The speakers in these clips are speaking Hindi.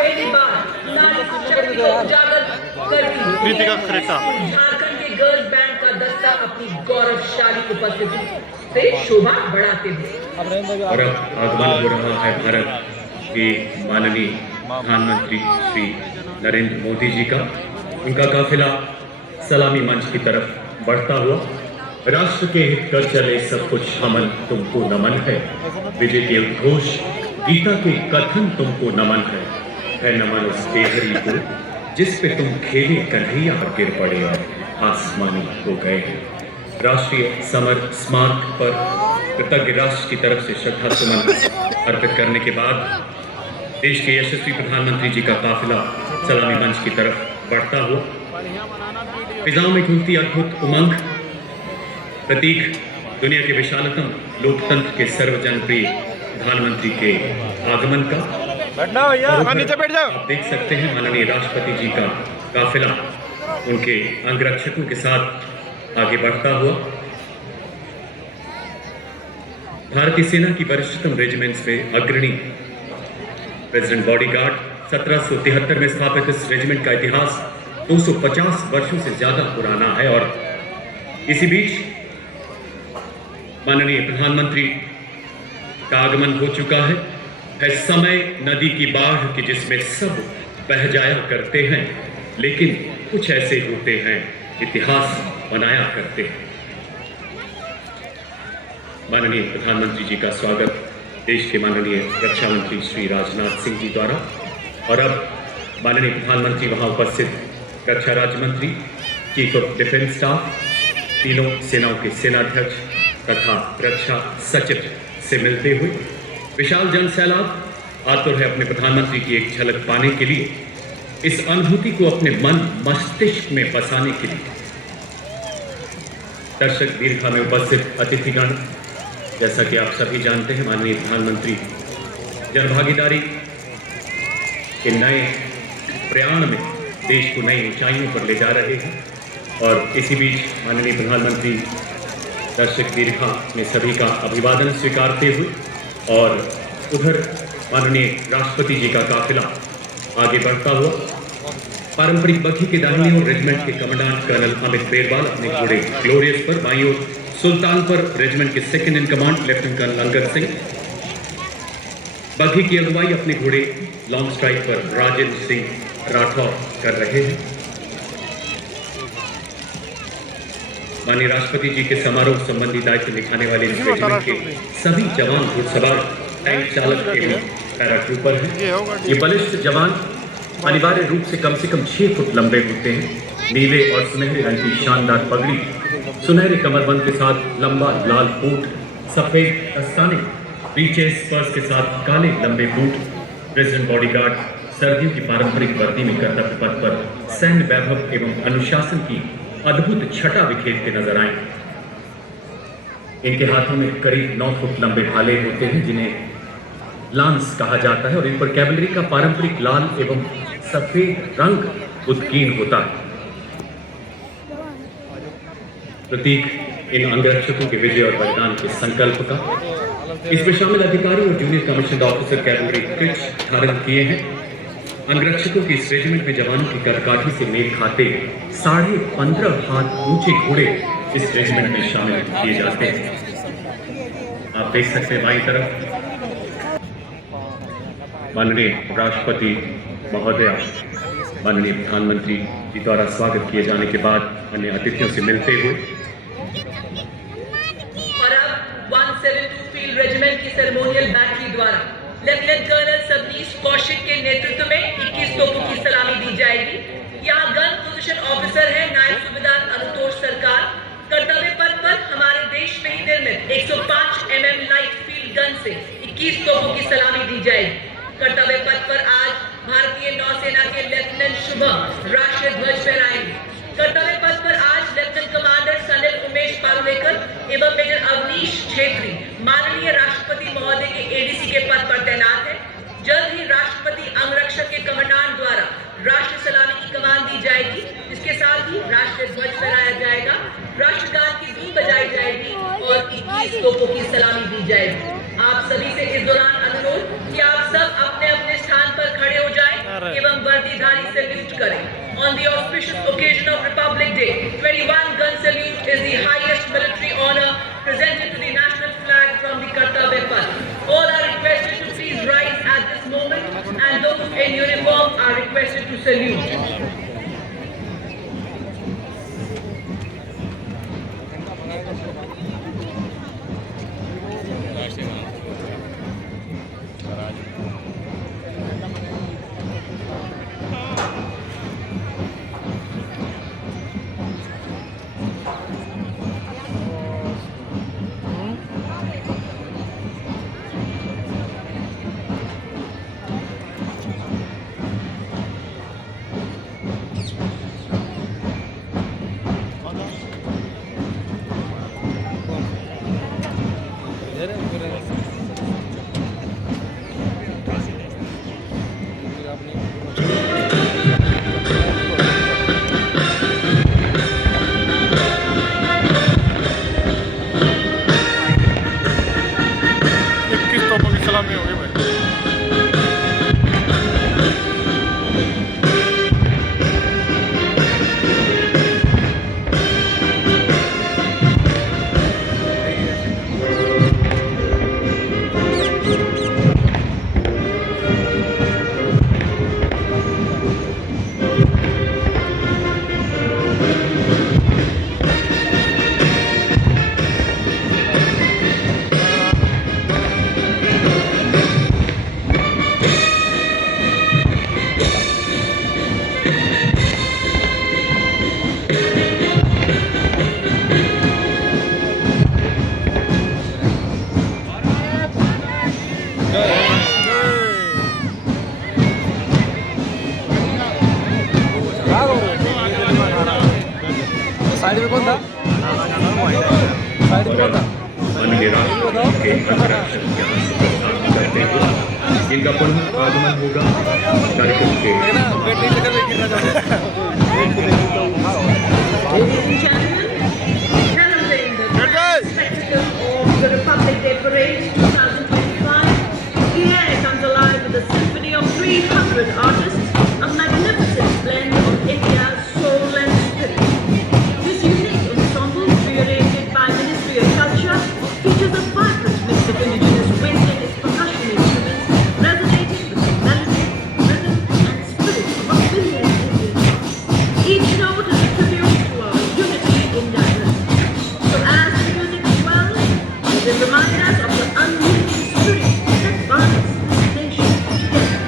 पहली बार नारी शक्ति को उजागर करती झारखंड के गर्ल्स बैंड का दस्ता अपनी गौरवशाली उपस्थिति से शोभा बढ़ाते हुए और अब आगमन हो रहा है भारत के माननीय प्रधानमंत्री श्री नरेंद्र मोदी जी का। उनका काफिला सलामी मंच की तरफ बढ़ता हुआ। राष्ट्र के हित कर चले सब कुछ हमन तुमको नमन है, विजय के उद्घोष गीता के कथन तुमको नमन है नमन उस देहरी को जिस पे तुम खेले कन्हैया और गिर पड़े और आसमानी हो गए हैं। राष्ट्रीय समर स्मारक पर कृतज्ञ राष्ट्र की तरफ से श्रद्धा सुमन अर्पित करने के बाद देश के यशस्वी प्रधानमंत्री जी का काफिला सलामी मंच की तरफ बढ़ता हुआ। फिजाओं में घूमती अद्भुत उमंग प्रतीक दुनिया के विशालतम लोकतंत्र के सर्वजनप्रिय प्रधानमंत्री के आगमन का। नीचे बैठ जाओ। आप देख सकते हैं माननीय राष्ट्रपति जी का काफिला उनके अंगरक्षकों के साथ आगे बढ़ता हुआ। भारतीय सेना की वरिष्ठतम रेजिमेंट्स में अग्रणी प्रेसिडेंट बॉडीगार्ड 1773 में स्थापित इस रेजिमेंट का इतिहास 250 वर्षों से ज्यादा पुराना है और इसी बीच माननीय प्रधानमंत्री का आगमन हो चुका है समय नदी की बाढ़ की जिसमें सब बह जाया करते हैं, लेकिन कुछ ऐसे होते हैं इतिहास बनाया करते हैं। माननीय प्रधानमंत्री जी का स्वागत देश के माननीय रक्षा मंत्री श्री राजनाथ सिंह जी द्वारा और अब माननीय प्रधानमंत्री वहां उपस्थित रक्षा राज्य मंत्री, चीफ ऑफ डिफेंस स्टाफ, तीनों सेनाओं के सेनाध्यक्ष तथा रक्षा सचिव से मिलते हुए विशाल जन सैलाब आतुर है अपने प्रधानमंत्री की एक झलक पाने के लिए, इस अनुभूति को अपने मन मस्तिष्क में बसाने के लिए। दर्शक दीर्घा में उपस्थित अतिथिगण, जैसा कि आप सभी जानते हैं माननीय प्रधानमंत्री जनभागीदारी के नए प्रयाण में देश को नई ऊंचाइयों पर ले जा रहे हैं और इसी बीच माननीय प्रधानमंत्री दर्शक दीर्घा में सभी का अभिवादन स्वीकारते हुए और उधर माननीय राष्ट्रपति जी का काफिला आगे बढ़ता हुआ। पारंपरिक बग्घी के दाहिनी ओर रेजिमेंट के कमांडेंट कर्नल अमित बेरवाल अपने घोड़े ग्लोरियस पर, बाईं ओर सुल्तान पर रेजिमेंट के second in command lieutenant colonel Angad Singh, बग्घी की अगुवाई अपने घोड़े लॉन्ग स्ट्राइक पर राजेंद्र सिंह राठौर कर रहे हैं। माननीय राष्ट्रपति जी के समारोह संबंधी दायित्व निभाने वाले रेजिमेंट के सभी जवान घुड़सवार, टैंक चालक एवं पैराट्रूपर हैं। ये बलिष्ठ जवान अनिवार्य रूप से कम 6 फुट लंबे होते हैं। नीले और सुनहरे रंग की शानदार पगड़ी, सुनहरे कमरबंद के साथ लंबा लाल कोट, सफेद दस्ताने, ब्रीचेस, स्पर्स के साथ काले लंबे बूट। प्रेसिडेंट बॉडीगार्ड सर्दियों की पारंपरिक वर्दी में कर्तव्य पथ पर सैन्य वैभव एवं अनुशासन की अद्भुत छटा बिखेरते नजर आए। इनके हाथों में करीब 9 फुट लंबे भाले होते हैं जिन्हें लांस कहा जाता है और इन पर कैवलरी का पारंपरिक लाल एवं सफेद रंग उत्कीर्ण होता है। प्रतीक इन अंगरक्षकों के विजय और बलिदान के संकल्प का। इसमें शामिल अधिकारी और जूनियर कमीशनड ऑफिसर कैवलरी क्रिच धारण किए हैं। अंगरक्षकों के इस रेजिमेंट में जवानों की करकाठी से मेल खाते 15.5 हाथ ऊंचे घोड़े इस रेजिमेंट में शामिल किए जाते हैं। आप देख सकते हैं बाईं तरफ माननीय राष्ट्रपति महोदया माननीय प्रधानमंत्री जी द्वारा स्वागत किए जाने के बाद अन्य अतिथियों से मिलते हुए। और अब 172 फील्ड रेजिमेंट की सेरेमोनियल बैटरी द्वारा लेफ्टिनेंट कर्नल सबनीश कौशिक के नेतृत्व में 21 तोपों की सलामी दी जाएगी। यहाँ गन पोजीशन ऑफिसर है नायब सूबेदार अनुतोष सरकार। कर्तव्य पथ पर हमारे देश में ही निर्मित 105 mm लाइट फील्ड गन से 21 तोपों की सलामी दी जाएगी। कर्तव्य पथ पर आज भारतीय नौसेना के लेफ्टिनेंट शुभम राष्ट्रीय ध्वज फहराएंगे। कर्तव्य पथ पर आज लेफ्टिनेंट कमांडर सनिल उमेश पारुलेकर एवं मेजर अवनीश छेत्री माननीय राष्ट्रपति महोदय के एडीसी के पद पर तैनात है। जल्द ही राष्ट्रपति अंगरक्षक के कमांडेंट द्वारा राष्ट्रीय सलामी की कमान दी जाएगी। इसके साथ ही राष्ट्रीय ध्वज फहराया जाएगा, राष्ट्रगान की धुन बजाई जाएगी और 21 तोपों की सलामी दी जाएगी। आप सभी से इस दौरान अनुरोध कि आप सब अपने अपने स्थान पर खड़े हो जाएं करें। On the auspicious occasion of Republic Day, 21 gun salute is the highest military honor presented to the national flag from the Kartavya Path. All are requested to please rise at this moment, and those in uniform are requested to salute. Side में कौन था? साइड में कौन था? माननीय राष्ट्रपति के अंतर्राष्ट्रीय यहाँ बैठे हैं, जिनका पुनः आगमन होगा कार्यक्रम के। Ladies and gentlemen, heralding the spectacle of the Republic Day Parade 2025, here comes alive with a symphony of 300 artists, a magnificent blend of India's soul and spirit. This unique ensemble, curated by Ministry of Culture, features a vibrant mix of indigenous wind and its percussion instruments, resonating with the melody, rhythm, and spirit of a billion Indians. Each note is a tribute to our unity in diversity. So as the music swells, let it remind us of the unlimited spirit that binds this nation together.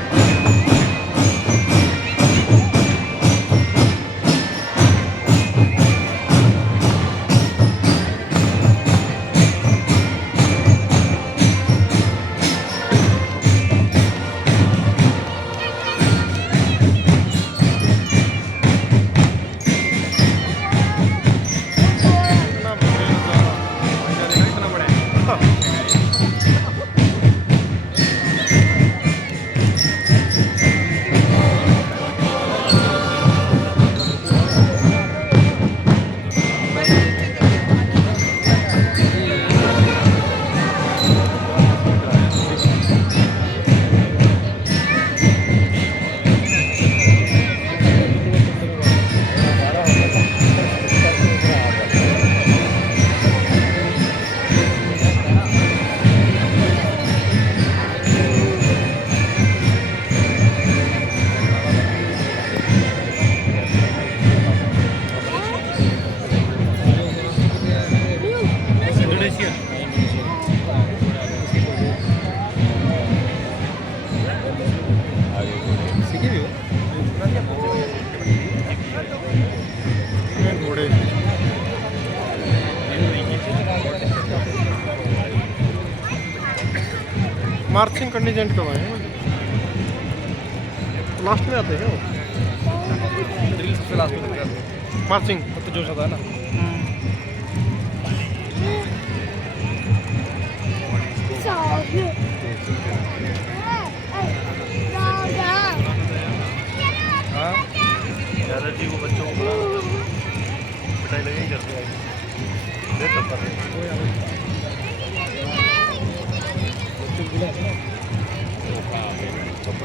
Marching contingent कब आए? लास्ट में आते हैं क्या वो? ड्रिल सबसे लास्ट में आते हैं। मार्चिंग तब तो जोश आता है ना। हाँ ज़्यादा जी वो बच्चों को पिटाई लगी करते हैं।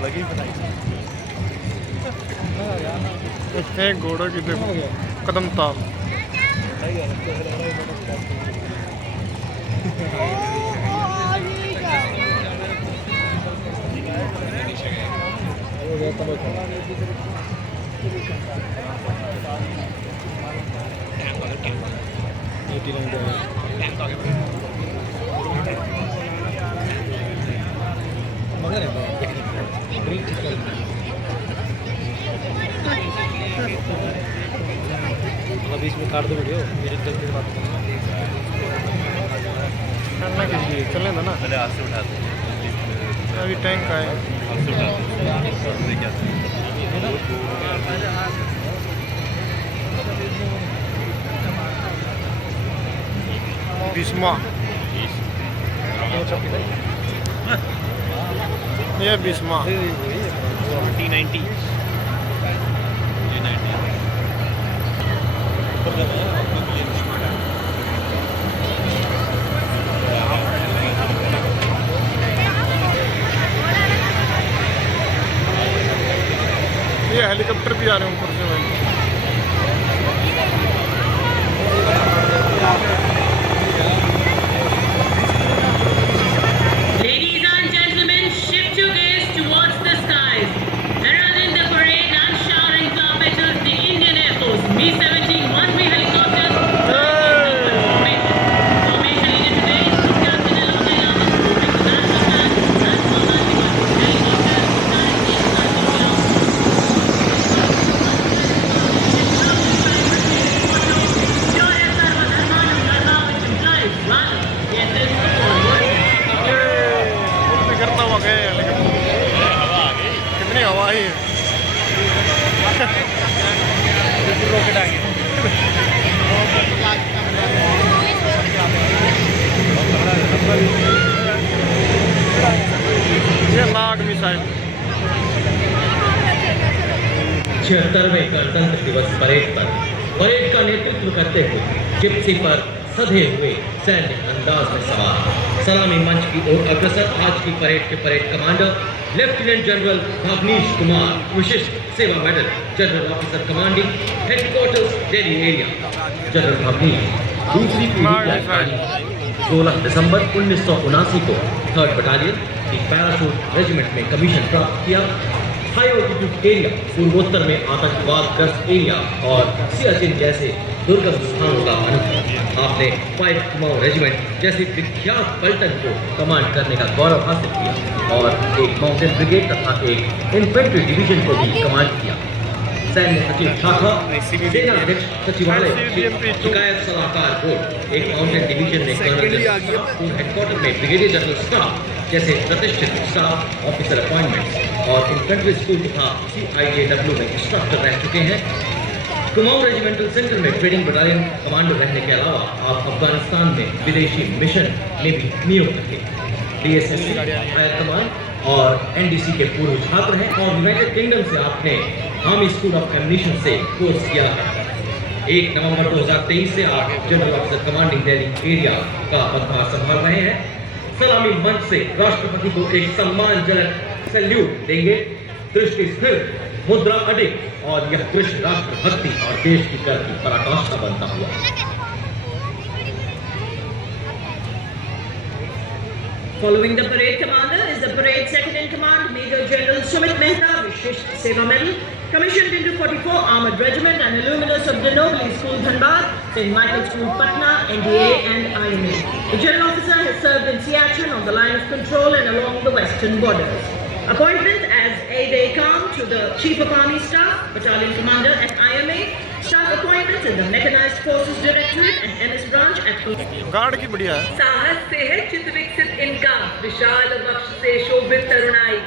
लगी बनाई देखते हैं घोड़ों की देखो कदम ताल। बीच में काट दो वीडियो मेरे जल्दी बात करना किस लिए चलने दो ना। पहले हाथ से उठा दो अभी टैंक का है। हाथ से उठा बिस्मा ये बिस्मा T90 ये हेलीकॉप्टर भी आ रहे हैं ऊपर से भाई। Ladies and gentlemen, shift your gaze towards the skies. Heralding the parade and showering flower petals, the Indian Air Force Mi-17 one-way helicopters. Formation leader today is Group Captain Alok Ayala, moving to national flag and commanding करता हुआ गए हेलीकॉप्टर। कितनी हवा आई है। रॉकेट आ गया ये लाग मिसाइल 76वें गणतंत्र दिवस परेड का नेतृत्व करते हुए जिप्सी पर सधे हुए सैन्य अंदाज में सवार सलामी मंच की ओर अग्रसर आज की परेड के parade commander lieutenant general Bhavnish Kumar, विशिष्ट सेवा medal, general officer commanding headquarters Delhi area. General Bhavnish दूसरी पीढ़ी 16 दिसंबर 1979 को 3rd बटालियन की पैराशूट रेजिमेंट में कमीशन प्राप्त किया। हाई ऑल्टीट्यूड एरिया, पूर्वोत्तर में आतंकवाद ग्रस्त एरिया और सियाचिन जैसे दुर्गम स्थानों का अनुभव। आपने 5 कुमाऊं रेजिमेंट जैसी विख्यात पलटन को कमांड करने का गौरव हासिल किया और एक माउंटेन ब्रिगेड तथा एक इन्फेंट्री डिवीजन को भी कमांड किया। सैन्य सचिव शाखा, सेनाध्यक्ष सचिवालय, शिकायत सलाहकार बोर्ड, एक माउंटेन डिवीजन में कर्नल, हेडक्वार्टर में ब्रिगेडियर जनरल स्टाफ जैसे प्रतिष्ठित स्टाफ ऑफिसर अपॉइंटमेंट्स और इन्फेंट्री स्कूल तथा CIJW में इंस्ट्रक्टर रह चुके हैं। कुमाऊं रेजिमेंटल सेंटर में ट्रेनिंग बटालियन कमांडो रहने के अलावा आप अफगानिस्तान में विदेशी मिशन में भी नियुक्त थे। DSSC हायर कमांड और NDC के पूर्व छात्र हैं और यूनाइटेड किंगडम से आपने आर्मी स्कूल ऑफ एमिनिशन से कोर्स किया है। 1 नवंबर 2023 से आप general officer commanding Delhi area का पदभार संभाल रहे हैं। सलामी मंच से राष्ट्रपति को एक सम्मानजनक सैल्यूट देंगे। दृष्टि स्थिर, मुद्रा अडिग और यह दृश्य राष्ट्र भक्ति और देश की कर की पराकाष्ठा बनता हुआ। Following the parade commander is the parade second in command, Major General Sumit Mehta, Vishisht Seva Medal, commissioned into 44 Armored Regiment and alumnus of Denobli School Dhanbad, St. Michael's School Patna, NDA and IMA. The general officer has served in Siachen on the line of control and along the western borders. Appointment as aide-de-camp to the Chief of Army Staff, Battalion Commander at IMA, staff appointments in the Mechanized Forces Directorate and MS branch at guard की बढ़िया है। साहस से है चित विकसित इनका, विशाल वक्ष से शोभित तरुणाई,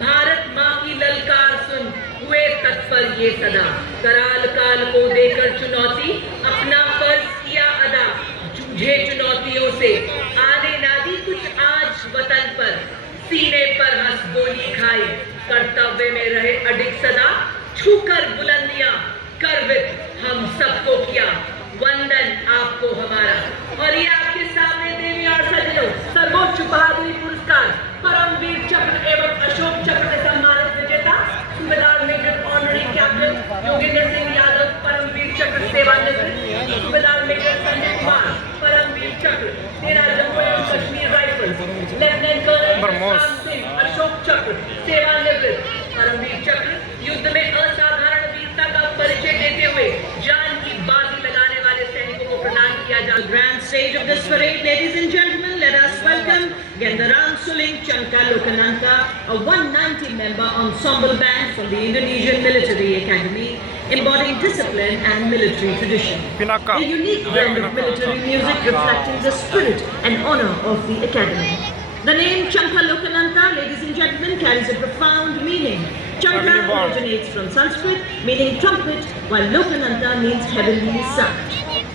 भारत माँ की ललकार सुन हुए तत्पर ये सदा, कराल काल को देकर चुनौती अपना फर्ज किया अदा, जूझे चुनौतियों से आने ना दी कुछ आज वतन पर, सीने पर हंस गोली खाई, कर्तव्य में रहे अडिग सदा, छूकर बुलंदियां गर्वित हम सबको किया, वंदन आपको हमारा। और ये आपके सामने देवी और सज्जनों, सर्वोच्च बहादुरी पुरस्कार परमवीर चक्र एवं अशोक चक्र से सम्मानित विजेता सूबेदार मेजर ऑनर चक्र सेवानिवृत्त परमवीर चक्र युद्ध में असाधारण वीरता का परिचय देते हुए जान की बाजी लगाने वाले सैनिकों को प्रदान किया जा Grand stage of this parade, ladies and gentlemen, let us welcome Gendarang Suling Changka Lokananta, a 190-member ensemble band from the Indonesian Military Academy, embodying discipline and military tradition. Pinaka. A unique blend of military music reflecting the spirit and honor of the academy. The name Changka Lokananta, ladies and gentlemen, carries a profound meaning. Changka originates from Sanskrit, meaning trumpet, while Lokananta means heavenly sound.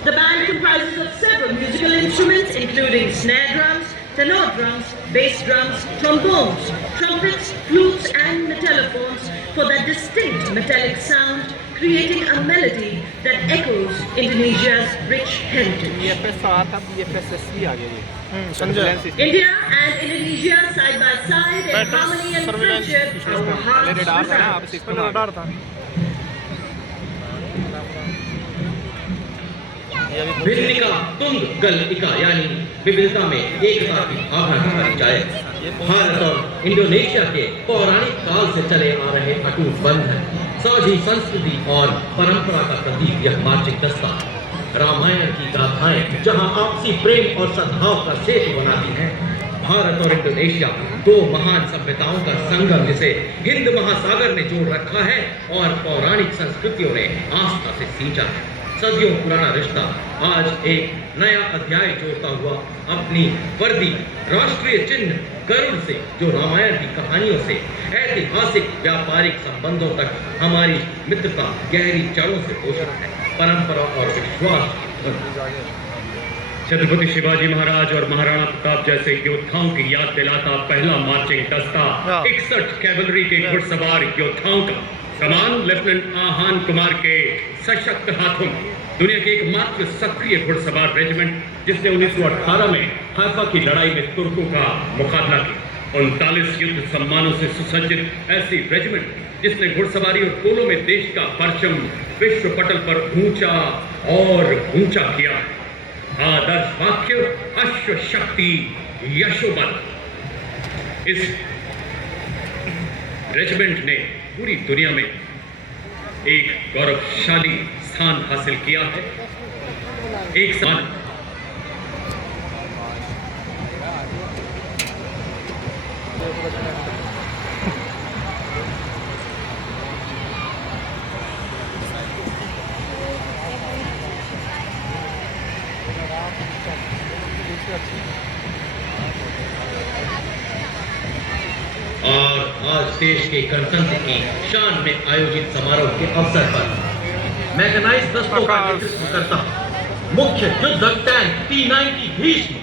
The band comprises of several musical instruments, including snare drums, tenor drums, bass drums, trombones, trumpets, flutes, and metallophones for their distinct metallic sound, creating a melody that echoes Indonesia's rich heritage. India and Indonesia side by side in harmony and friendship, our hearts unite. भिन्निका तुंग गल इका यानी विविधता में एकता की भावना का परिचायक भारत और इंडोनेशिया के पौराणिक काल से चले आ रहे अटूट बंधन, साझी संस्कृति और परंपरा का प्रतीक यह मार्चिंग दस्ता रामायण की गाथाएं जहां आपसी प्रेम और सद्भाव का सेतु बनाती हैं। भारत और इंडोनेशिया दो महान सभ्यताओं का संगम जिसे हिंद महासागर ने जोड़ रखा है और पौराणिक संस्कृतियों ने आस्था से सींचा है। सदियों पुराना रिश्ता आज एक नया अध्याय जोड़ता हुआ अपनी वर्दी राष्ट्रीय चिन्ह गरुड़ से जो रामायण की कहानियों से ऐतिहासिक व्यापारिक संबंधों तक हमारी मित्रता गहरी जड़ों से पोषित है, परंपरा और विश्वास। छत्रपति शिवाजी महाराज और महाराणा प्रताप जैसे योद्धाओं की याद दिलाता पहला मार्चिंग दस्ता 61 कैवलरी के घुड़सवार योद्धाओं का कमान लेफ्टिनेंट आहान कुमार के सशक्त हाथों में दुनिया के एकमात्र सक्रिय घुड़सवार रेजिमेंट जिसने 1918 में हाइफा की लड़ाई में तुर्कों का मुकाबला किया। 39 युद्ध सम्मानों से सुसज्जित ऐसी रेजिमेंट जिसने घुड़सवारी और पोलो में देश का परचम विश्व पटल पर ऊंचा और ऊंचा किया। आदर्श वाक्य अश्व शक्ति यशोबल। इस रेजिमेंट ने पूरी दुनिया में एक गौरवशाली स्थान हासिल किया है। एक साल और आज देश के गणतंत्र की शान में आयोजित समारोह के अवसर पर मैकेनाइज्ड दस्तों का नेतृत्व करता मुख्य युद्धक टैंक T90 भीष्म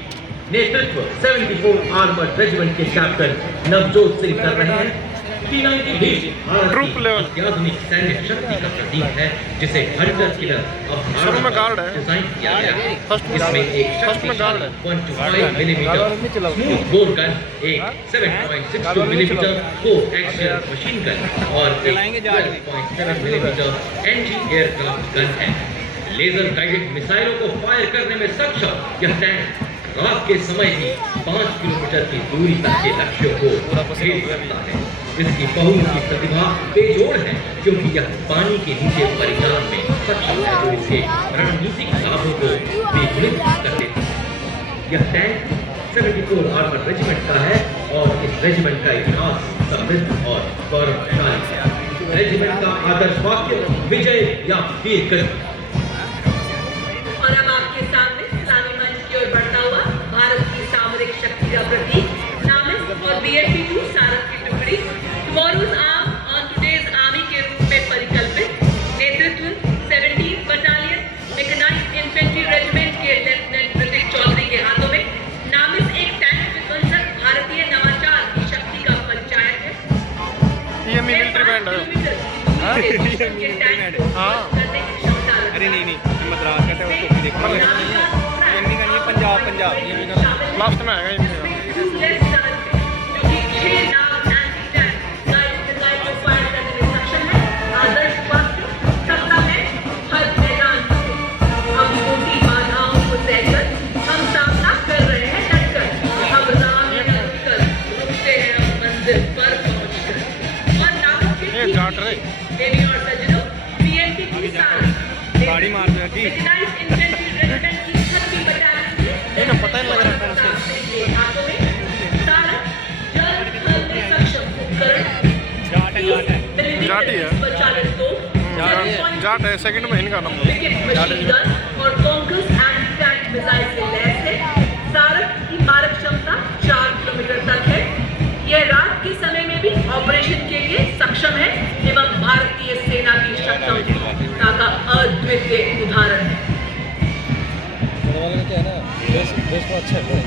नेतृत्व 74 आर्मर्ड रेजिमेंट के कैप्टन नवजोत सिंह कर रहे हैं। T90 भीष्म भारत की अत्याधुनिक सैन्य शक्ति का प्रतीक है जिसे हंटर किलर अब भारत में डिजाइन किया गया है। इसमें एक शक्तिशाली 125 मिलीमीटर स्मूथ बोर गन, एक 7.62 millimetre four axial machine gun और एक 12.7 मिलीमीटर एंटी एयरक्राफ्ट गन है। लेजर गाइडेड मिसाइलों को फायर करने में सक्षम यह टैंक रात के समय ही 5 किलोमीटर की दूरी तक के लक्ष्यों को भेद सकता है। इसकी बहुमुखी प्रतिभा बेजोड़ है क्योंकि यह पानी के नीचे परिचालन में सक्षम है जो इसके रणनीतिक लाभों को द्विगुणित कर देता है। यह टैंक 74 आर्मर्ड रेजिमेंट का है और इस रेजिमेंट का इतिहास समृद्ध और गौरवशाली है। रेजिमेंट का आदर्श वाक्य विजय या वीर गति। और अब आपके सामने सलामी मंच की ओर बढ़ता हुआ भारत की सामरिक शक्ति का प्रतीक नामिस और BMP-2 सारथ की टुकड़ी tomorrow's arm on today's army के रूप में परिकल्पित नेतृत्व 17th battalion mechanized infantry regiment के लेफ्टिनेंट ऋतिक चौधरी के हाथों में नामिस एक टैंक विध्वंसक भारतीय नवाचार की शक्ति का परिचायक है। ये मिलिट्री बैंड है। हाँ अरे नहीं मद्रास का है उसको देखो एमनी का नहीं पंजाब लास्ट में आएगा पर जाट रहे। देवी और सज्जनों, PMT की सारंग गाड़ी मार दे की Mechanized Infantry Regiment की 36वीं बटालियन से ये ना पता ही नहीं लग रहा कौन से के हाथों में सारंग जल थल में सक्षम उपकरण जाट ही है। स्वचालित तोप जाट है, सेकंड में इनका नंबर विकेट मशीन गन और कॉन्कस एंटी टैंक मिसाइल से लैस है। सारंग की मारक क्षमता 4 किलोमीटर तक है। यह रात के समय में भी ऑपरेशन के लिए सक्षम है एवं भारतीय सेना की क्षमता का अद्वितीय उदाहरण है। क्या है ना देश को अच्छा है।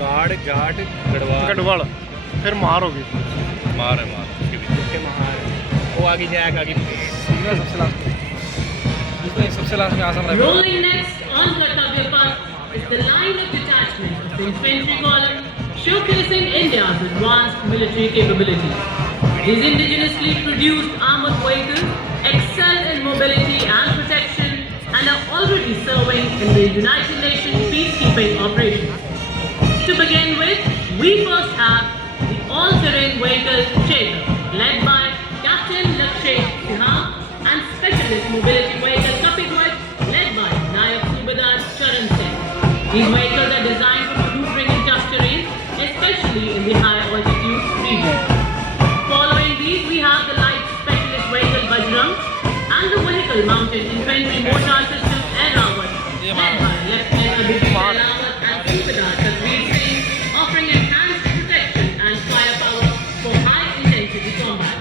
गाड़ जाट गढ़वाल फिर मार होगी मार है मार उसके महार वो आगे जाएगा आगे सबसे लास्ट में आसम रहेगा। Rolling next on Kartavya Path is the line of detachment of the infantry column, showcasing India's advanced military capabilities. These indigenously produced armored vehicles excel in mobility and protection and are already serving in the United Nations peacekeeping operations. To begin with, we first have the all-terrain vehicle Chetak, led by Captain Lakshay Sinha, and specialist mobility vehicle Kapigwat, led by Nayak Subadar Charan Singh. These vehicles are designed for maneuvering in tough terrain, especially in the high altitude region. Following these, we have the light specialist vehicle Bajrang and the vehicle mounted infantry mortar system Airawat, led by Lieutenant Abhijit Airawat and Subadar Tanveer Singh, offering enhanced protection and firepower for high-intensity combat.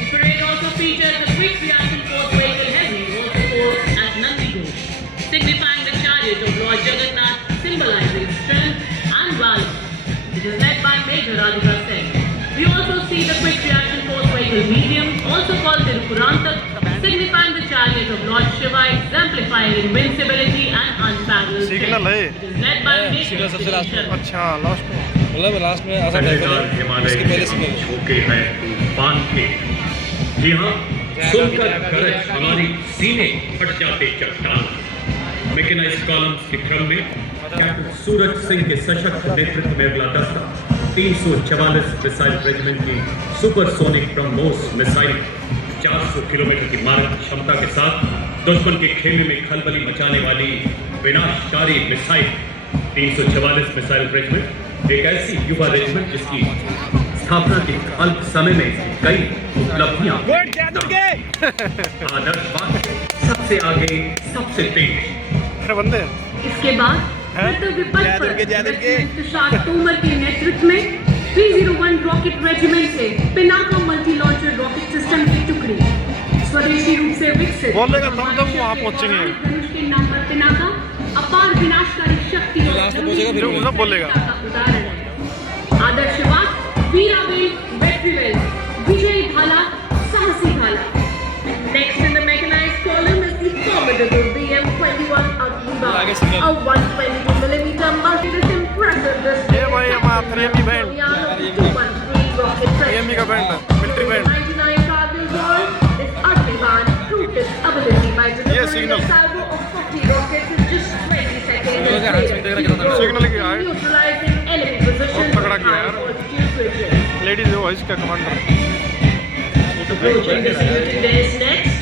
The parade also features the Quick Reaction Force Vehicle Heavy, also called as Nandi Ghosh, signifying the chariot of Lord Jagannath, symbolizing strength and valor. It is led by Major Radhika Singh. We also see the Quick Reaction Force Vehicle Medium, also called Tirupurantak, signifying the chariot of Lord Shiva, exemplifying invincibility and unparalleled Signal है। strength. It is led by Major Sharma. अच्छा लास्ट में मतलब लास्ट में आसम पहरेदार हिमालय के झोंके हैं तूफान के। जी हाँ, सुनकर गरज हमारी सीने फट जाते चट्टान। मैकेनाइज्ड कॉलम्स के क्रम में कैप्टन सूरज सिंह के सशक्त नेतृत्व में अगला दस्ता 344 मिसाइल रेजिमेंट की सुपरसोनिक ब्रह्मोस मिसाइल 400 किलोमीटर की मारक क्षमता के साथ दुश्मन के खेमे में खलबली मचाने वाली विनाशकारी मिसाइल 344 मिसाइल रेजिमेंट एक ऐसी युवा रेजिमेंट जिसकी स्थापना के अल्प समय में कई उपलब्धियां आदर्शवाद सबसे आगे सबसे तेज बंदे इसके बाद कर्तव्य पथ पर तुषार तोमर के नेतृत्व में 301 रॉकेट रेजिमेंट से Pinaka multi launcher rocket system की टुकड़ी स्वदेशी रूप से विकसित बोलेगा तब वहाँ पहुँचेंगे। धनुष के नाम पर पिनाका अपार विनाशकारी शक्ति और फिर वो सब बोलेगा। का उदाहरण है। आदर्शवाद वीरावेल वेट्रीवेल विजयी भाला साहसी भाला। Next in the mechanized column is the formidable BM-21 Akhiba, a 122mm multi-disc impressive display. ये भाई हमारा 3M band 213 rocket press. 3M का बैंड है military band 99 Kargil War, this Agniban proved its ability by delivering signal. a salvo of 40 rockets in just 20 seconds. Signal किया है। Neutralizing enemy positions तगड़ा at किया high यार। altitude regions. लेडीज वो इसका commander Approaching the saluting dais next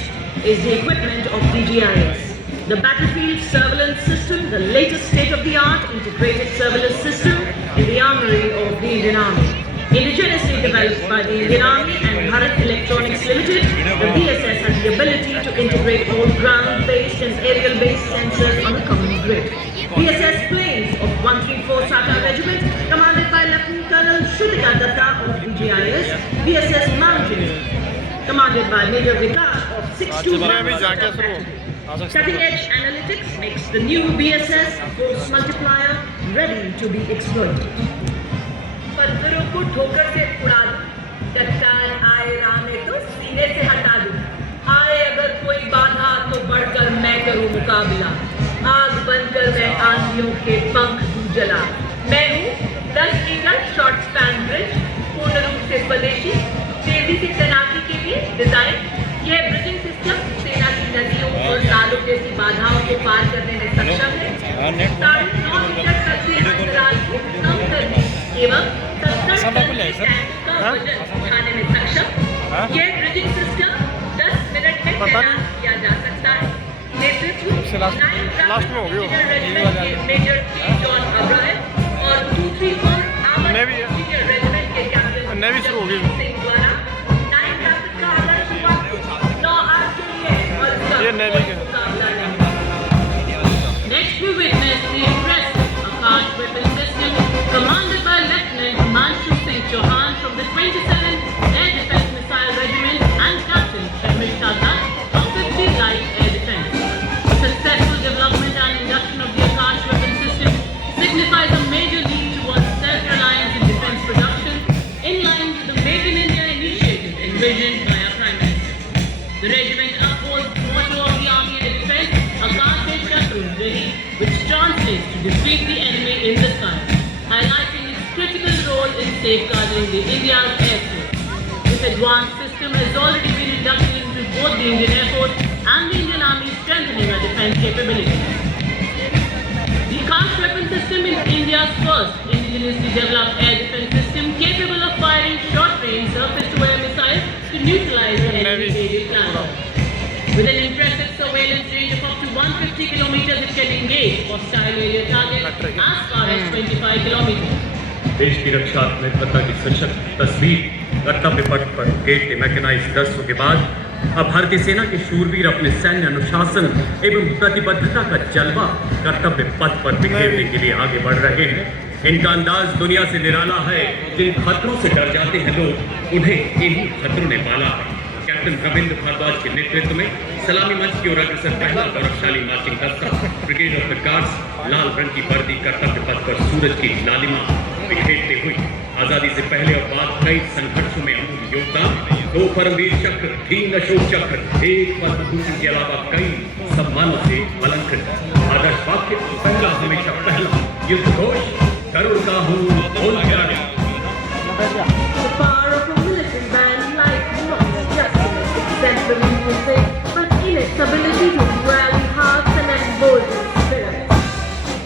is the equipment of DGIS. The Battlefield Surveillance System, the latest state-of-the-art integrated surveillance system in the armory of the Indian Army. Indigenously developed by the Indian Army and Bharat Electronics Limited, the BSS has the ability to integrate all ground-based and aerial-based sensors on a common grid. BSS planes of 134 Sata Regiment, commanded by Lieutenant Colonel Shrutika Datta of DGIS, BSS Mountains, commanded by Major Vikas of 62 Cutting-edge analytics makes the new BSS a force multiplier ready to be exploited. पत्थरों को ठोकर से उड़ा दूं, चट्टान आए रामे तो सीने से हटा दूं। आए अगर कोई बाधा तो बढ़कर मैं करूं मुकाबला। आग बनकर मैं आंधियों के पंख दूं जला। मैं हूँ 10 मीटर शॉर्ट स्पैन ब्रिज, पूर्ण रूप से स्वदेशी, तेजी से तैनाती के लिए डिजाइन। यह ब्रिजिंग सिस्टम सेना की नदियों और नालों जैसी बाधाओं को पार करने में सक्षम है। 9.5 मीटर तक के अंतराल लास्ट में हो गई वो। मेजर जॉन अब्राहम और 234 आर्मर्ड नेवी है। इंजीनियर रेजिमेंट के कैप्टन नेवी शुरू हो गई। सिंह द्वारा 9 कैप्टन का आदर्श हुआ 9 आर्टिलरी और इसका ये नेवी के। मुकाबला नहीं। Next we witness the impressive Akash weapon system commanded by Lieutenant Himanshu Singh Chauhan from the 27th Air Defence Missile Regiment and Captain Sharmila Dutt of 50 Light Air Defence. The successful development and induction of the Akash weapon system signifies a major leap towards self-reliance in defence production, in line with the Make in India initiative envisioned by our Prime Minister. The regiment upholds the motto of the Army Air Defence, Akash Shatru Jahi, which translates to defeat the enemy in the sky, highlighting its critical role in safeguarding the India's air force. This advanced system has already been inducted into both the Indian Air Force and the Indian Army, strengthening our defence capabilities. The Akash weapon system is India's first indigenously developed air defence system capable of firing short-range surface-to-air missiles to neutralize the enemy aerial platform. With an impressive surveillance range of up to 150 kilometers, it can engage hostile aerial targets as far as 25 kilometers. देश की रक्षा आत्मनिर्भरता की सशक्त तस्वीर कर्तव्य पथ पर गेट मैकेनाइज्ड दस्तों के बाद अब भारतीय सेना के शूरवीर अपने सैन्य अनुशासन एवं प्रतिबद्धता का जलवा कर्तव्य पथ पर बिखेरने के लिए आगे बढ़ रहे हैं। इनका अंदाज दुनिया से निराला है। जिन खतरों से डर जाते हैं लोग, उन्हें इन्हीं खतरों ने पाला है। कैप्टन रविंद्र भारद्वाज के नेतृत्व में सलामी मंच की ओर अग्रसर पहला गौरवशाली मार्चिंग दस्ता ब्रिगेड ऑफ द गार्ड्स लाल रंग की वर्दी कर्तव्य पथ पर सूरज की लालिमा बिखेरते हुए आजादी से पहले और बाद कई संघर्षों में अमूल्य योगदान, 2 परमवीर चक्र, 3 अशोक चक्र, 1 पद्म भूषण के अलावा कई सम्मानों से अलंकृत। आदर्श वाक्य पहला हमेशा पहला, युद्ध घोष गरुड़ का हूँ बोल प्यारे। The power of a military band lies not just in its exemplary music, but in its ability to rally hearts and embolden spirits.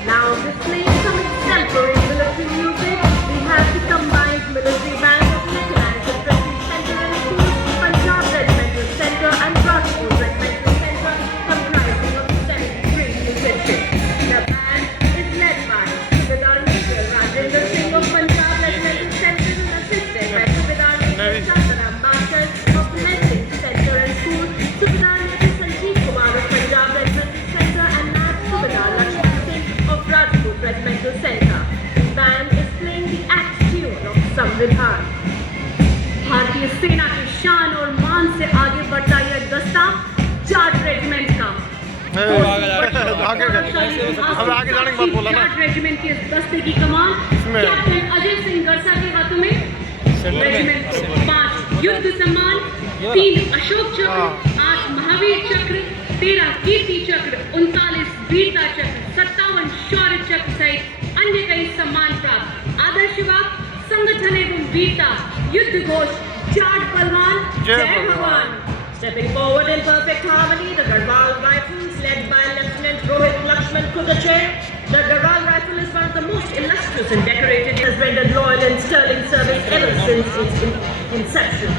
Now displaying some exemplary military music, we have the combined military band of Mechanized Infantry Center and School, Punjab Regimental Center and Rajput Regimental Center, comprising of 73 musicians. The band is led by Subedar Major Rajendra Singh of Punjab Regimental Center and assisted by Subedar Major Chandaram Baskar of Messing Center and School, Subedar Major Sanjeev Kumar of Punjab Regimental Center and Nab Subedar Lakshman Singh of Rajput Regimental Center. The band is playing the act tune of Samvidhan. भारतीय सेना की शान और मान से आगे बढ़ता यह दस्ता जाट रेजिमेंट का आगे जाने के बाद बोला ना। जाट रेजिमेंट के इस दस्ते की कमान कैप्टन अजय सिंह गरसा के हाथों में। रेजिमेंट को 5 युद्ध सम्मान, 3 अशोक चक्र, 8 महावीर चक्र, 13 कीर्ति चक्र, 39 वीरता चक्र, 57 शौर्य चक्र सहित अन्य कई सम्मान प्राप्त। आदर्श वाक्य संगठन एवं वीरता, युद्ध घोष जाट बलवान जय भगवान। Stepping forward in perfect harmony, the Garhwal Rifles, led by Lieutenant Rohit Lakshman Kudache. The Garhwal Rifle is one of the most illustrious and decorated. It has rendered loyal and sterling service ever since its inception.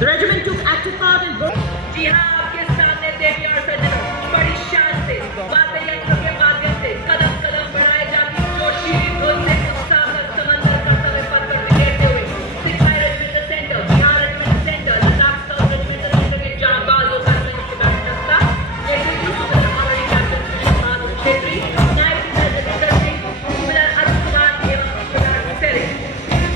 The regiment took active part in both. जी हाँ, आपके सामने देवी और सज्जनों, बड़ी शान से वाद्य यंत्रों के माध्यम से कदम कदम बढ़ाए जाती जोशीली धुन से उत्साह का समंदर कर्तव्य पथ पर बिखेरते हुए सिपाही regimental centre, Bihar regimental centre, Ladakh south regimental centre के जांबाजों का संयुक्त दस्ता, नेतृत्व सुबेदार हमारे कैप्टन सुषमा छेत्री, नायक रेजिमेंटल सिंह, सुबेदार अरुण कुमार एवं सुबेदार सेरी।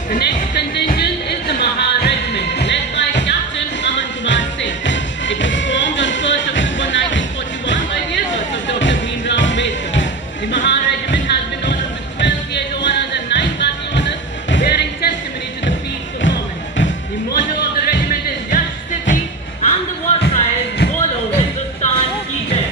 The next contingent is the Mahar Regiment, led by Captain Aman Kumar Singh. It was formed on 1st October 1941 by the efforts of Dr. Bhimrao Ambedkar. The Mahar Regiment has been honored with 12 year honors and 9 battle honors, bearing testimony to the peak performance. The motto of the regiment is Yash Siddhi and the war cry is Bolo Hindustan Ki Jai.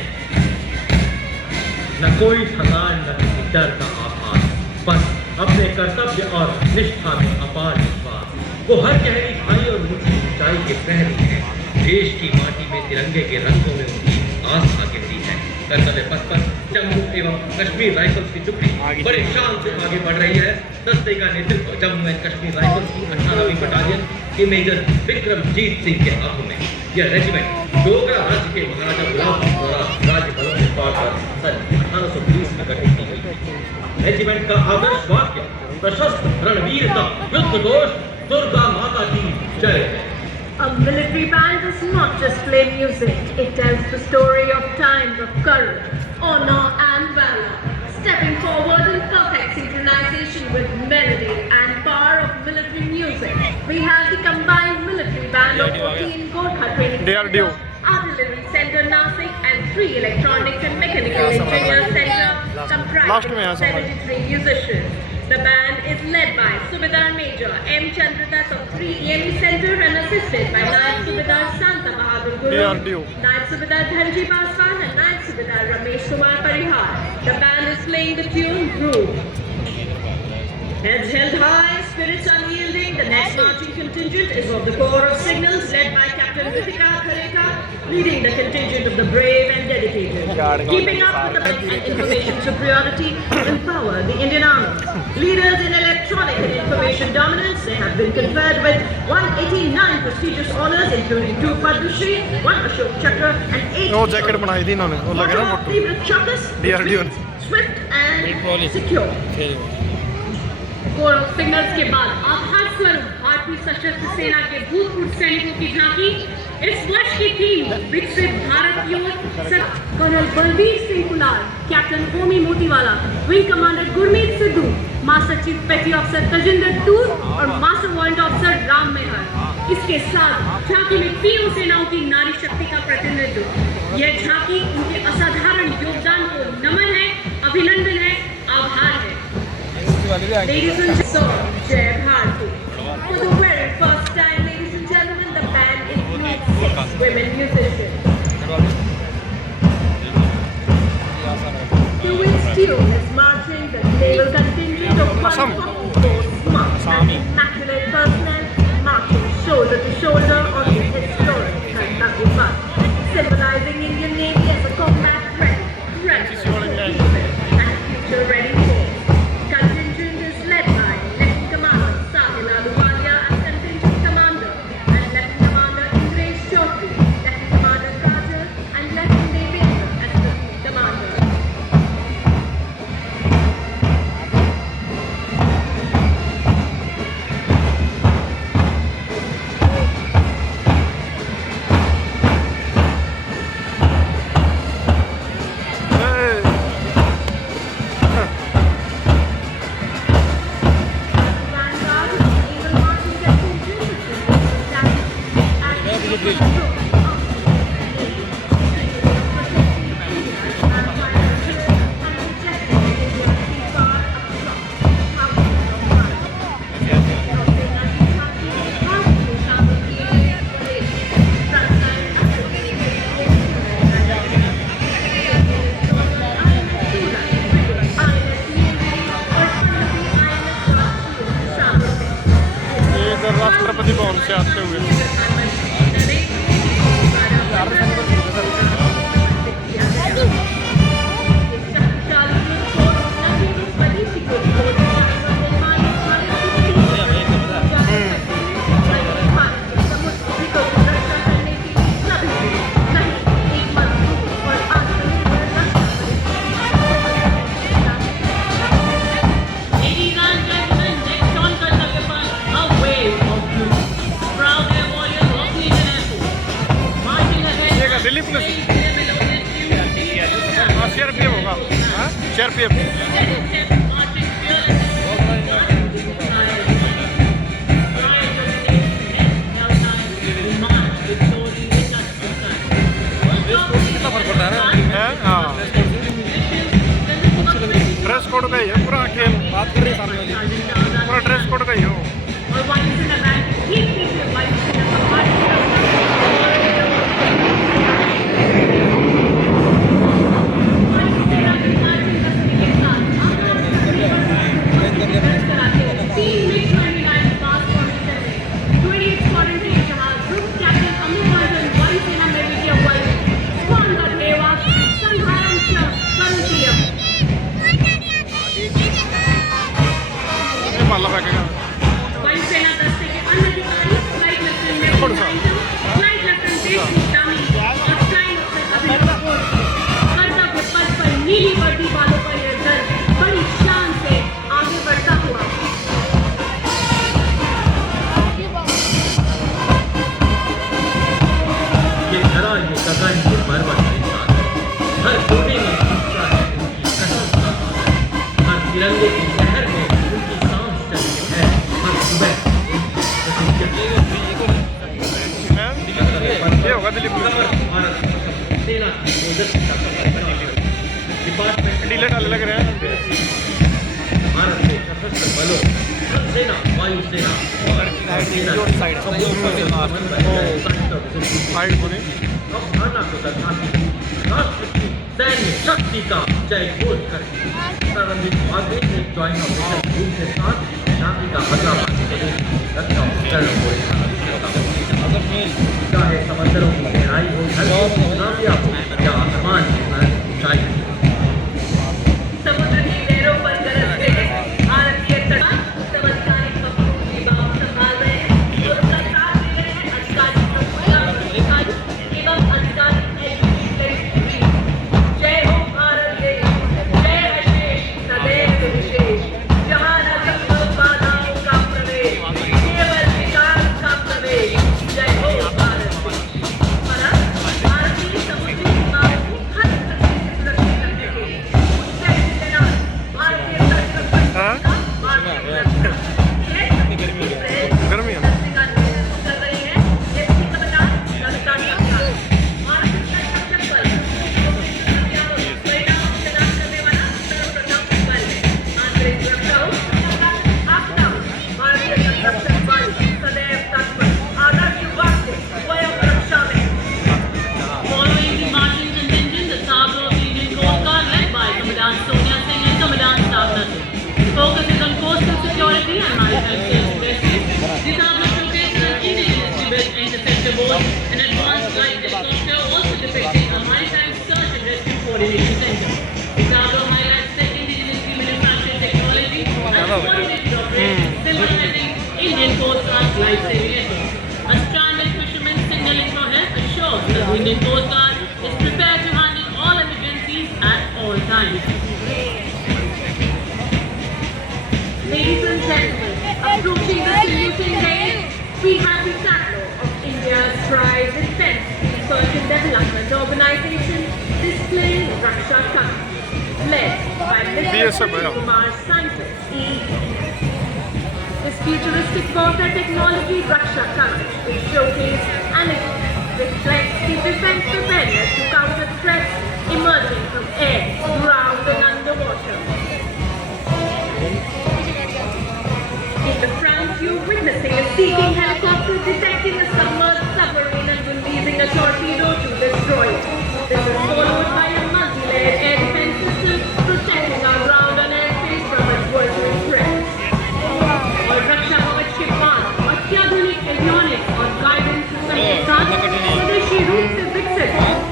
न कोई थकान न किसी डर का आभास, बस अपने कर्तव्य और निष्ठा में अपार विश्वास। वो हर गहरी खाई और ऊंची ऊंचाई के प्रहरी है। देश की माटी में तिरंगे के रंगों में उनकी आस्था गहरी है। कर्तव्य पथ पर जम्मू एवं कश्मीर राइफल्स की टुकड़ी बड़े शान से आगे बढ़ रही है। दस्ते का नेतृत्व जम्मू एंड कश्मीर राइफल्स की 18वीं बटालियन के मेजर विक्रमजीत सिंह के हाथों में। यह रेजिमेंट डोगरा राज्य के महाराजा गुलाब सिंह द्वारा राज्य बलों में बनवाकर सन 1820 में गठित की गई। रेजिमेंट का आदर्श वाक्य प्रशस्त रणवीरता युद्ध घोष दुर्गा माता की जय। A military band does not just play music, it tells the story of times of courage, honor and valor, stepping forward in perfect synchronization with melody and power of military music. We have the combined military band of 14 Gorkha Training DRDO. Center, Artillery Center Nasik and 3 Electronics and Mechanical Engineer Center Last comprising में of यहाँ समझ। 73 musicians. The band is led by Subedar Major M. Chandradas of 3 EME Center and assisted by Naik Subedar Santa Bahadur Guru, DRDO. Naik Subedar Dhanji Paswan and Naik Subedar Ramesh Kumar Parihar. The band is playing the tune Groove. Heads held high, spirits unyielding, the next marching contingent is of the Corps of Signals led by Captain Ritika Khareka, leading the contingent of the brave and dedicated. Keeping up with the and information superiority will empower the Indian Army. Leaders in electronic and information dominance, they have been conferred with 189 prestigious honors including 2 Padma Shri, 1 Ashok Chakra and 8 वो जैकेट बनाई थी इन्होंने वो लगे ना फोटो Favorite Chakas, DRDO ने। swift and secure. Core of signals के बाद आभार स्वरूप भारतीय सशस्त्र सेना के भूतपूर्व सैनिकों की झांकी। इस वर्ष की थीम विकसित भारत की ओर colonel Balbir Singh Kular, captain Homi Motiwala, wing commander Gurmeet Sidhu, master chief petty officer Tajinder Toor और master warrant officer Ram Meher. इसके साथ झांकी में तीनों सेनाओं की नारी शक्ति का प्रतिनिधित्व। यह झांकी उनके असाधारण योगदान को नमन है, अभिनंदन है, आभार है। Ladies and gentlemen, Jai Bharati. For the very first time, ladies and gentlemen, the band includes 6 women musicians. To its tune is marching the naval contingent of 144 smart and immaculate personnel, marching shoulder to shoulder on the historic Kentucky Pass, symbolizing Indian Navy as a combat ready, and future-ready force. Rashtrapati Bhavan से आते हुए दिल्ली पुलिस CRPF होगा CRPF ड्रेस कोड का ही है पूरा खेल बात कर रही है पूरा ड्रेस कोड का ही हो माला फेंकेगा वायुसेना दस्ते के अन्य अधिकारी फ्लाइट लेफ्टिनेंट कौन सा फ्लाइट लेफ्टिनेंट और फ्लाइट ऑफिसर कर्तव्य पथ नीली वर्दी वालों का यह दल बड़ी शान से आगे बढ़ता हुआ ये धरा, ये गगन, ये पर्वत, ये सागर, हर कोने में दिखता है उनकी कसम का आदर। हर तिरंगे की लहर में उनकी सांस चलती है। हर सुबह ये होगा दिलीप भारत सेना की ओजस्वी डिपार्टमेंट डीलर डालने लग रहे हैं भारत के सशस्त्र बलों, थल सेना, वायु सेना और सेना साइड साइड पूरी अवधारणा को दर्शाती राष्ट्र की सैन्य शक्ति का जय घोष करें। प्रारंभिक भाग में एक ज्वाइंट ऑपरेशन ग्रुप के साथ शांति का बचाव रक्षा उपकरणों को चाहे समंदरों की गहराई हो, नाविया हो या आसमान की ऊंचाई। समुद्र की लहरों पर गरजते हैं भारतीय तट चमत्कारिक कपड़ों की बात संभाल रहे हैं और उनका साथ दे रहे हैं अधिकारी एवं अधिकारी जय हो भारत देश, जय अशेष सदैव विशेष, जहाँ न जंगल बाधाओं का प्रवेश, केवल विकास का प्रवेश। जय हो भारत देश। भारतीय समुद्री सीमाओं को हर तरह से सुरक्षित रखने के लिए जय सेना, भारतीय तटरक्षक सेना, भारतीय सुरक्षा गर्मी है कर रही है। लेफ्टी कप्तान ललिता शर्मा, भारतीय तटरक्षक बल हथियारों परिणाम प्रदान करने वाला सर्वप्रथम बल है। आंतरिक सुरक्षा हो, आपदा हो, भारतीय तटरक्षक बल सदैव तत्पर, आदर्श युवा से स्वयं रक्षा में। Following the marching contingent, the Sabro of the Indian Coast Guard, led by Commandant Sonia Singh and Commandant Savna Singh, focuses on coastal security and maritime safety. The Sabro showcases an indigenously built interceptor boat, an advanced light helicopter, also depicting a maritime search and rescue coordination center. The Sabro highlights the indigenously manufactured technology and coordinated operations, symbolizing Indian Coast Guard's life-saving efforts. A stranded fisherman signaling for help assures that the Indian Coast Guard is prepared to handle all emergencies at all times. Ladies and gentlemen, approaching the saluting day, we have the tableau of India's Pride Defense Research and Development Organization displaying Raksha Kavach, led by Mr. Kumar scientist E. This futuristic warfare technology, Raksha Kavach, is showcased and it reflects the defense preparedness to counter threats emerging from air, ground and underwater. In the front, you're witnessing a seeking helicopter detecting a submerged submarine and releasing a torpedo to destroy it. This is followed by a multi-layered air defense system protecting our ground and airspace from adversary threats. और रक्षा कवच के बाद अत्याधुनिक एवियोनिक्स और गाइडेंस सिस्टम के साथ स्वदेशी रूप से विकसित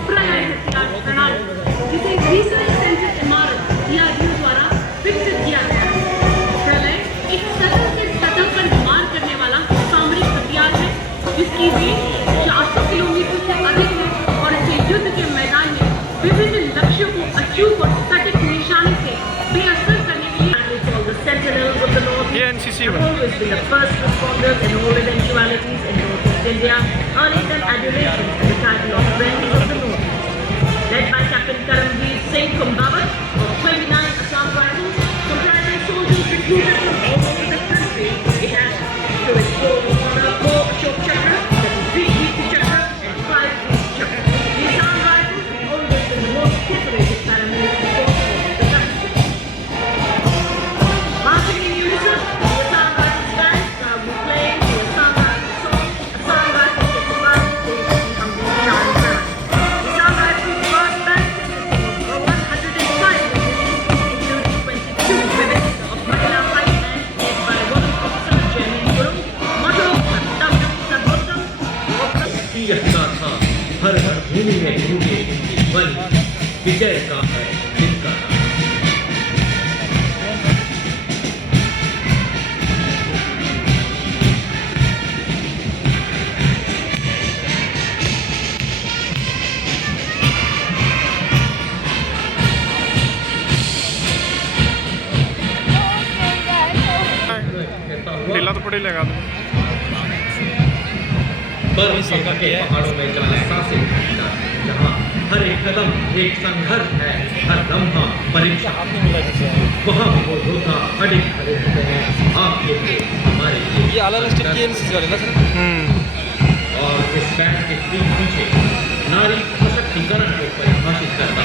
प्रलय हथियार प्रणाली, जिसे रिसर्च सेंटर इमारत DRDO द्वारा विकसित किया गया है। प्रलय एक सतह से सतह पर मार करने वाला सामरिक हथियार है, जिसकी रेंज 400 किलोमीटर से अधिक है और इसे युद्ध के मैदान में विभिन्न लक्ष्यों को अचूक और सटीक निशाने से बेअसर करने के लिए the sentinels of the North ये NCC have always been the first responders in all eventualities in Northeast India, earning them adoration and the title of Friends of the North. Led by Captain Karamveer Singh Kumbhavat of 29 Assam Rifles, comprising soldiers recruited from all over the country, it has to its core honor 4 Ashok Chakra, 3 Kirti Chakra and 5 Peace Chakra. The Assam Rifles have always been the most decorated paramilitary force of the country. Marching in unison, the Assam Rifles band proudly playing the Assam Rifles song, Assam Rifles के कुमार देश की हम शान है। The Assam Rifles first band consisting of 105 musicians, including 22 women of Mahila Fighting led by Women Officer Jenny Guru, motto Sattam Sarvottam, Tirath का था हर हर भूमि में भूमि उनकी ध्वनि, विजय का है जिनका नाम। करता हुआ ढीला तो पड़े लगा दो बर्फ के ढके पहाड़ों में जहाँ सांसें खींचता है, जहाँ हर एक कदम एक संघर्ष है, हर लम्हा परीक्षा, वहाँ भी वो योद्धा अडिग खड़े होते हैं आपके लिए, हमारे लिए। ये अलग स्टेट की एनसीसी वाले ना सर। और इस बैंड के ठीक पीछे नारी सशक्तिकरण को परिभाषित करता,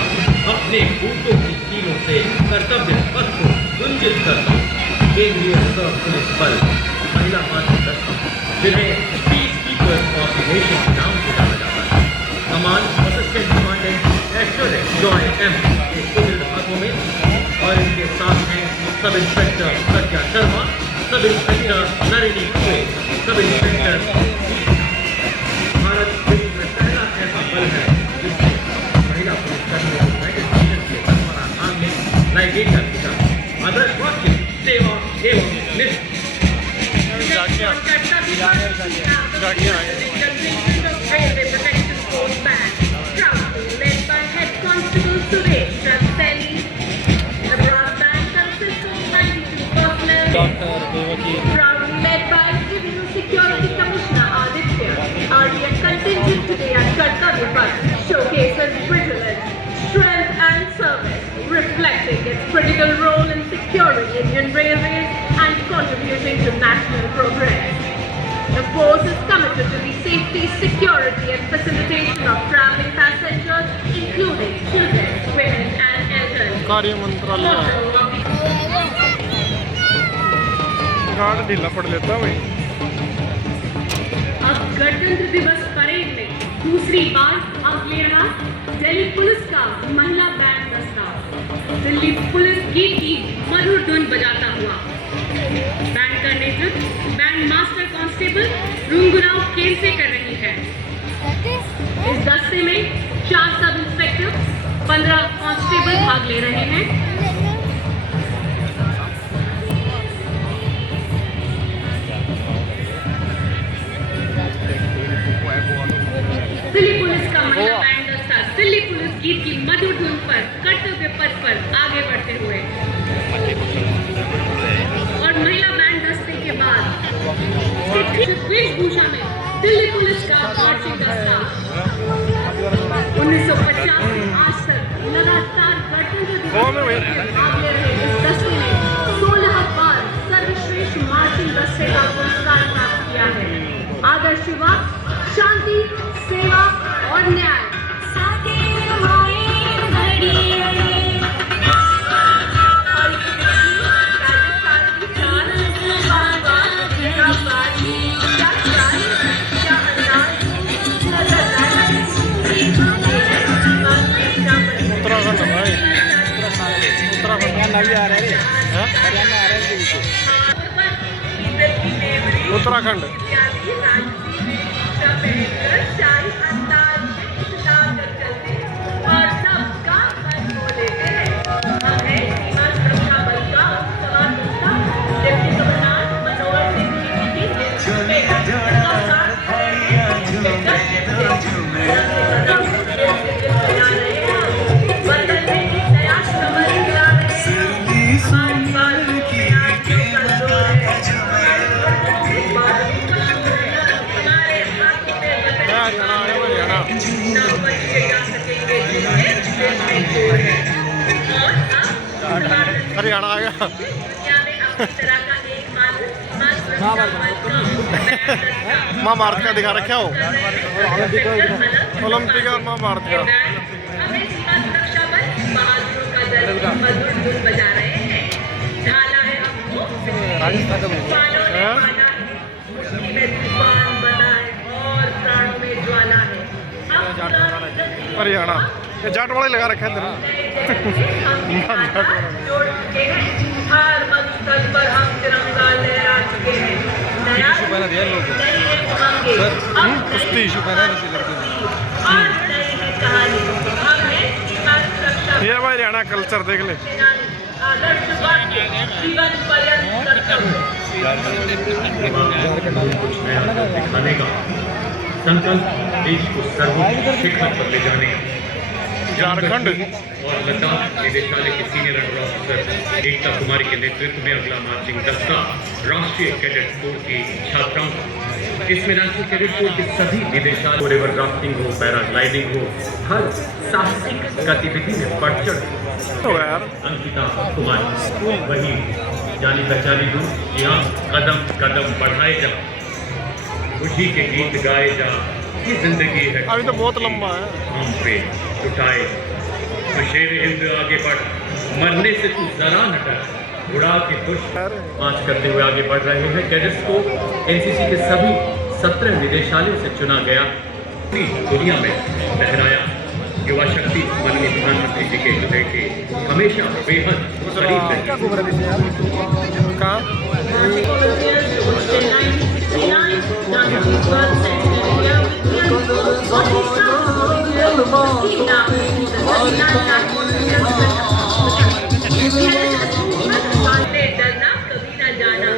अपने बूटों की कीलों से कर्तव्य पथ को गुंजित करता केंद्रीय रिजर्व पुलिस बल महिला मातृ दस्ता, जिन्हें peace keepers of the nation के नाम से जाना जाता है, कमान असिस्टेंट कमांडेंट ऐश्वर्य जॉय एम के सुदृढ़ हाथों में, और इनके साथ हैं सब इंस्पेक्टर प्रज्ञा शर्मा, सब इंस्पेक्टर नलिनी कुए, सब इंस्पेक्टर भारत विश्व में पहला ऐसा बल है जिसने महिला पुलिसकर्मियों को यूनाइटेड नेशन के सरबराह स्थान में लाइगेटर किया। आदर्श वाक्य सेवा एवं निष्ठा। Railway Protection Force Band, proudly led by Head Constable Suresh Raseni. The brass band consists of 92 personnel. Proudly led by Divisional Security Commissioner Aditya. RDF contingent today at Kartavya Path showcases vigilance, strength and service, reflecting its critical role in securing Indian railways and contributing to national progress. The force is committed to the safety, security and facilitation of travelling passengers, including children, women and elderly. कार्य मंत्रालय Motto of the गार्ड ढीला पड़ लेता है भाई। अब गणतंत्र दिवस परेड में दूसरी बार भाग ले रहा दिल्ली पुलिस का महिला बैंड दस्ता दिल्ली पुलिस गीत की मधुर धुन बजाता हुआ। बैंड का नेतृत्व बैंड मास्टर कांस्टेबल रुंगुराव केन से कर रही है। इस दस्ते में 4 सब इंस्पेक्टर 15 कांस्टेबल भाग ले रहे हैं। दिल्ली पुलिस का महिला बैंड दस्ता दिल्ली पुलिस गीत की मधुर धुन पर कर्तव्य पथ पर आगे बढ़ते हुए और महिला बैंड दस्ते के बाद वेशभूषा में दिल्ली पुलिस का मार्चिंग दस्ता 1950 से आज तक लगातार गणतंत्र दिवस में भाग ले रहे इस दस्ते ने 16 बार सर्वश्रेष्ठ मार्चिंग दस्ते का पुरस्कार प्राप्त किया है। आदर्श युवा, शांति, सेवा और न्याय। उत्तराखंड भाई, उत्तराखंड नवी आ रहा है, हरियाणा आ रहा है, उत्तराखंड। हरियाणा आ गया। महाभारत का दिखा रखा हो, ओलंपिक और महाभारत का। हरियाणा ये जाट वाले लगा रखे हैं इशू पहना दिया लोग सर, कुश्ती इशू पहना है लड़के ये भाई हरियाणा कल्चर देख ले। दिखाने का संकल्प देश को सर्वोच्च शिखर पर ले जाने का झारखंड और लद्दाख निदेशालय के सीनियर अंडर ऑफिसर एकता कुमारी के नेतृत्व में अगला मार्चिंग दस्ता राष्ट्रीय कैडेट कोर की छात्राओं का। इसमें नेशनल कैडेट कोर के सभी निदेशालय, रिवर राफ्टिंग हो, पैराग्लाइडिंग हो, हर साहसिक गतिविधि में बढ़ चढ़ तो यार अंकिता कुमारी वही जानी पहचानी दूर, जी हाँ, कदम कदम बढ़ाए जा, खुशी के गीत गाए जा, ये जिंदगी है अभी तो बहुत लंबा है। हम पे उठाए तो शेर हिंद आगे बढ़, मरने से तू जरा न डर, उड़ा के पुष्प मार्च करते हुए आगे बढ़ रहे हैं। कैडेट्स को एनसीसी के सभी 17 निदेशालयों से चुना गया। पूरी दुनिया में लहराया युवा शक्ति माननीय प्रधानमंत्री जी के हृदय के हमेशा बेहद करीब रही। कहाँ Volunteers to Hostel 969, Gandhi's birth centenary year with nearly 40,000 volunteers, scheme now with the 39 lakh डरना कभी न जाना,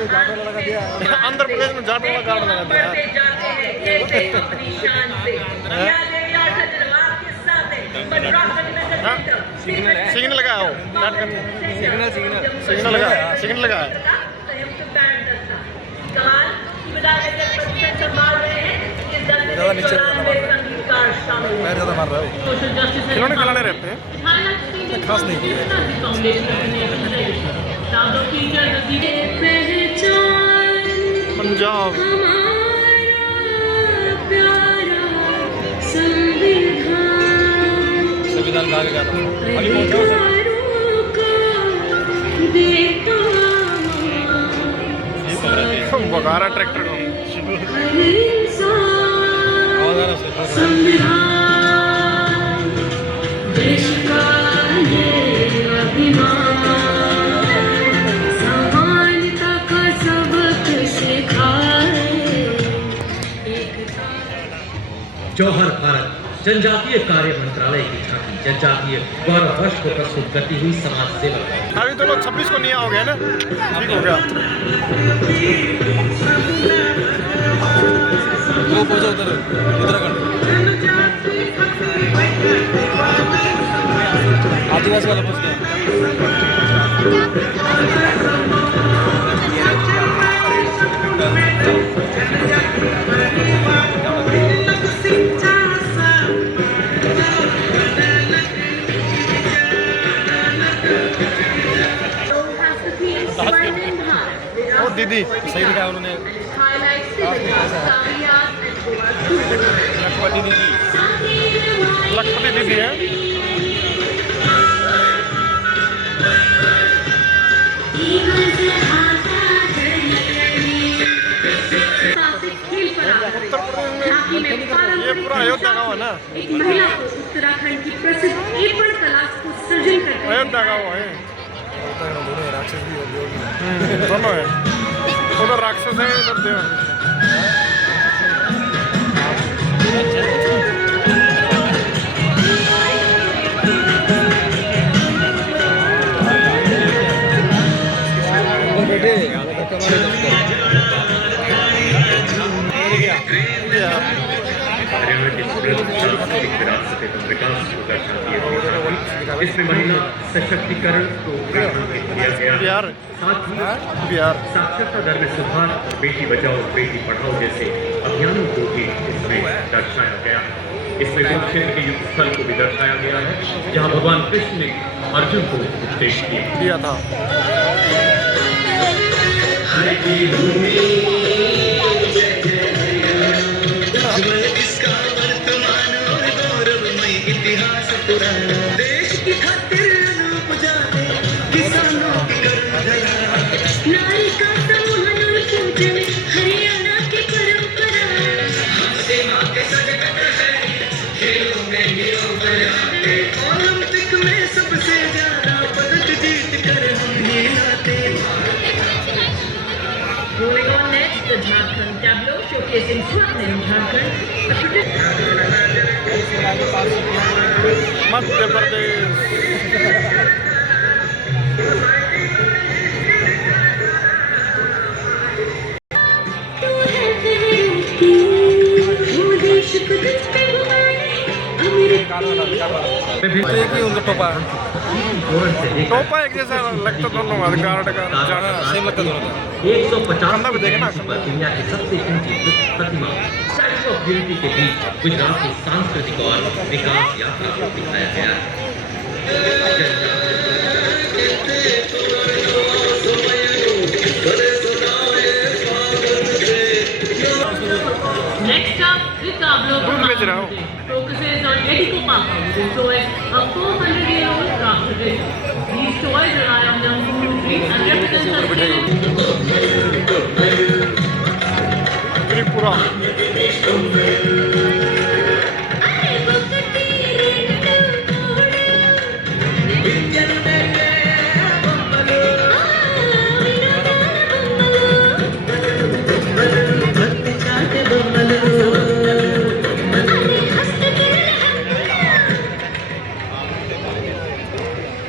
आंध्र प्रदेश में जाट वाला कार्ड लगा दिया। बढ़ते जाते हैं कैसे अपनी शान से, याद है यार सजनवार के साथ है, but rock सिग्नल लगा हो, सिग्नल लगा संयुक्त बैंड दस्ता कमाल की बजाय जब संभाल रहे हैं, इस दल में 94 संगीतकार शामिल हैं। social justice and खिलौने खिलाने रहते हैं। it highlights the खास नहीं किया। foundation of the nation's tradition. Proud of teachers, the Punjab संविधान गा के गाता हूँ। अभी बघारा ट्रैक्टर को देश का ये अभिमान, समानता का सबक सिखाए। जौहर भारत जनजातीय कार्य मंत्रालय की झांकी जनजातीय गौरव वर्ष को प्रस्तुत करती हुई समाज सेवक। अभी तो लोग 26 को नहीं हो गया ना, ठीक हो गया। वो पहुंचा उधर उत्तराखंड आदिवासी वाला पहुंच गया। ओ दीदी सही दिखा उन्होंने। लखपति दीदी है। ये पूरा अयोध्या का हुआ ना, एक महिला को उत्तराखंड की प्रसिद्ध एपड़ कला को सृजन करते हैं। अयोध्या का हुआ है। दोनों है, उधर राक्षस है, इधर देव। हरियाणा की समृद्ध सांस्कृतिक विरासत एवं विकास को दर्शाती है। इसमें महिला सशक्तिकरण को प्राथमिक किया गया। बिहार साथ ही बिहार साक्षरता दर में सुधार और बेटी बचाओ बेटी पढ़ाओ जैसे अभियानों को भी इसमें दर्शाया गया। इसमें कुरुक्षेत्र के युद्ध स्थल को भी दर्शाया गया है, जहाँ भगवान कृष्ण ने अर्जुन को उपदेश दिया था। इसका वर्तमान और गौरवमय इतिहास पुराना, देश की खातिर अनूप जाने किसानों की करधरा, नारी का सम्मान और पूजन हरियाणा की परंपरा। सेना के सजगत है खेलों में हीरो बनाते, ओलंपिक में सबसे ज्यादा पदक जीत कर हम ये लाते। Moving on next, the Jharkhand tableau showcasing Swarnim Jharkhand. Madhya Pradesh तू है पहली वो देश को तुझ पे बुलाने, अमेरिका एक ही उनका टोपा टोपा एक जैसा लगता दोनों गार्ड का सेम लगता दोनों का 150 कंधा भी देखे ना, पर दुनिया की सबसे ऊंची प्रतिमा स्टैच्यू ऑफ यूनिटी के बीच गुजरात की सांस्कृतिक और विकास यात्रा को दिखाया गया है। Next up, Ricardo focuses on Edico Papa, who enjoys a 400-year-old craft tradition. These toys rely on numbers and represent Tripura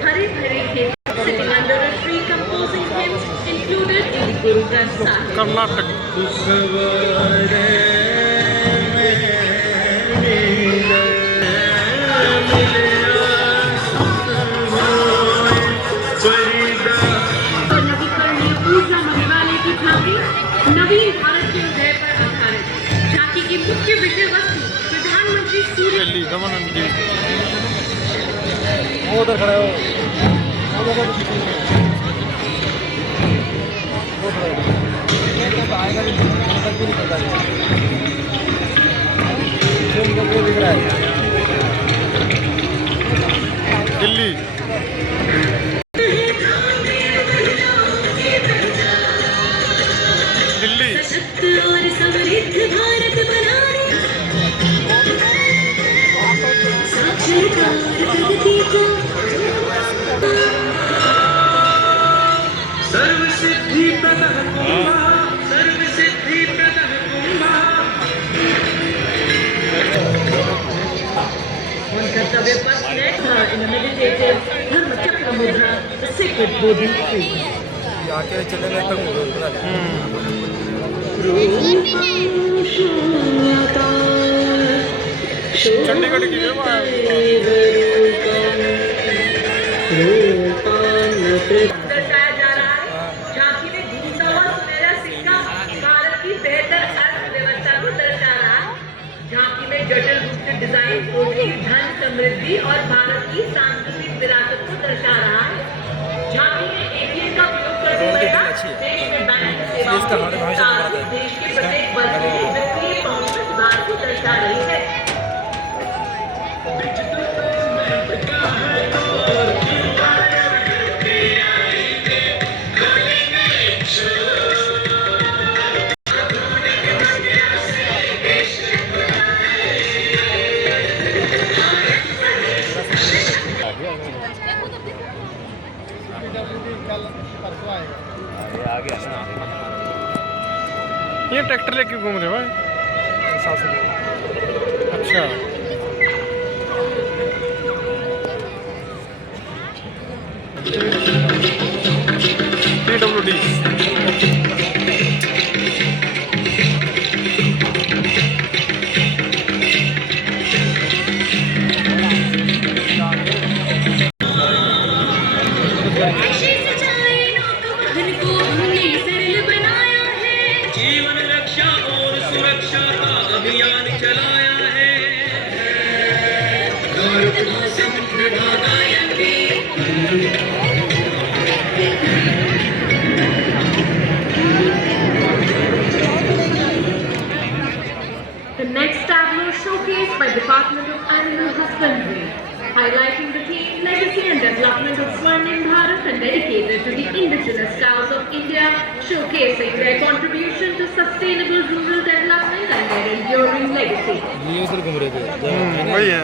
Hari Hari Kheti, sitting under a tree composing hymns included in the Guru Granth Sahib. Karnataka नवीकरणीय ऊर्जा मंत्रालय की झांकी नवीन भारत के उदय पर आधारित। झांकी की मुख्य विषय वस्तु प्रधानमंत्री सूर्य दिल्ली दमन एंड दीव वो उधर खड़ा है आएगा भी नहीं पता दिख रहा है दिल्ली दिल्ली और समृद्ध भारत बनाने साक्षरता प्रगति को सर्वसिद्धि प्रदः कुम्भः सर्वसिद्धि प्रदः कुम्भः on Kartavya Path next in a meditative Dharma Chakra Mudra, the sacred Bodhi tree. आके चले गए तक चंडीगढ़ की है दर्शाया जा रहा है। झांकी में घूमता हुआ सुनहरा सिक्का भारत की बेहतर अर्थव्यवस्था को दर्शा रहा है। झांकी में जटिल रूप से डिजाइन कोठी धन समृद्धि और भारत की सांस्कृतिक विरासत को दर्शा रहा है। झांकी में एटीएम का प्रयोग करते हुए देश में बैंक सेवाओं के विस्तार से देश के प्रत्येक वर्ग के लिए वित्तीय पहुंच में सुधार को दर्शा रही है। ये ट्रैक्टर लेके घूम रहे हो भाई अच्छा PWD जीवन रक्षा और सुरक्षा का अभियान चलाया है भारत मां समुद्र Gayatri The next tableau showcased by Department of Animal Husbandry, highlighting the theme legacy and development of Swarnim Bharat and dedicated to the indigenous cows of India, showcasing their contribution to sustainable rural development and their enduring legacy. ये उधर घूम रहे थे वही है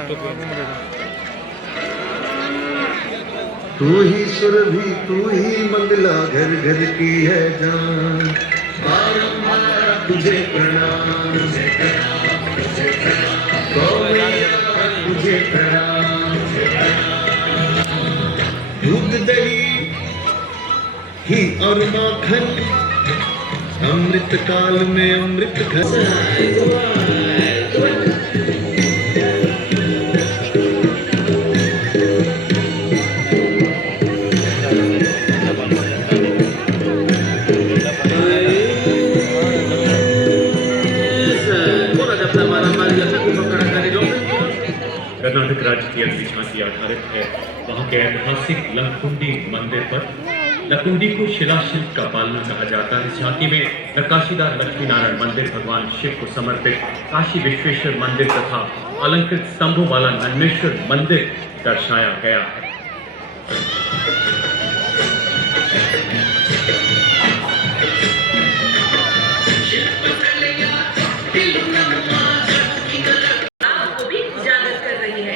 तू ही सुरभि तू ही मंगला घर घर की है जान बारंबार तुझे प्रणाम गौ मैया तुझे प्रणाम दूध दही ही और माखन अमृत काल में अमृत घन साम्राज्य की अगली झांकी आधारित है वहां के ऐतिहासिक लकुंडी मंदिर पर। लकुंडी को शिलाशिल्प का पालना कहा जाता है। इस झांकी में नक्काशीदार लक्ष्मी नारायण मंदिर, भगवान शिव को समर्पित काशी विश्वेश्वर मंदिर तथा अलंकृत स्तंभों वाला नन्मेश्वर मंदिर दर्शाया गया है। को भी उजागर कर रही है।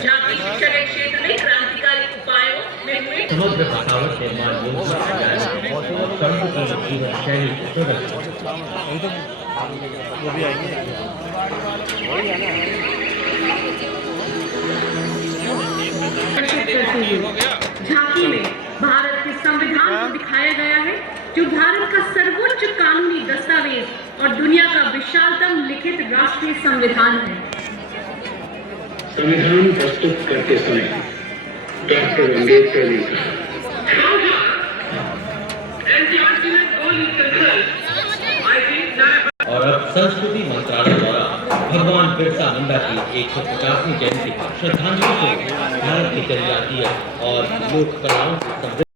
झांकी शिक्षा के क्षेत्र में क्रांतिकारी उपायों में हुए समग्र बसावट निर्माण योजना की जीवन शैली को प्रदर्शित झांकी में भारत के संविधान को दिखाया गया है, जो भारत का सर्वोच्च कानूनी दस्तावेज और दुनिया का विशालतम लिखित राष्ट्रीय संविधान है। संविधान प्रस्तुत करते समय डॉक्टर अम्बेडकर ने कहा, और अब संस्कृति मंत्रालय द्वारा भगवान बिरसा मुंडा की 150वीं जयंती पर श्रद्धांजलि को भारत की जनजातीय और लोक कलाओं से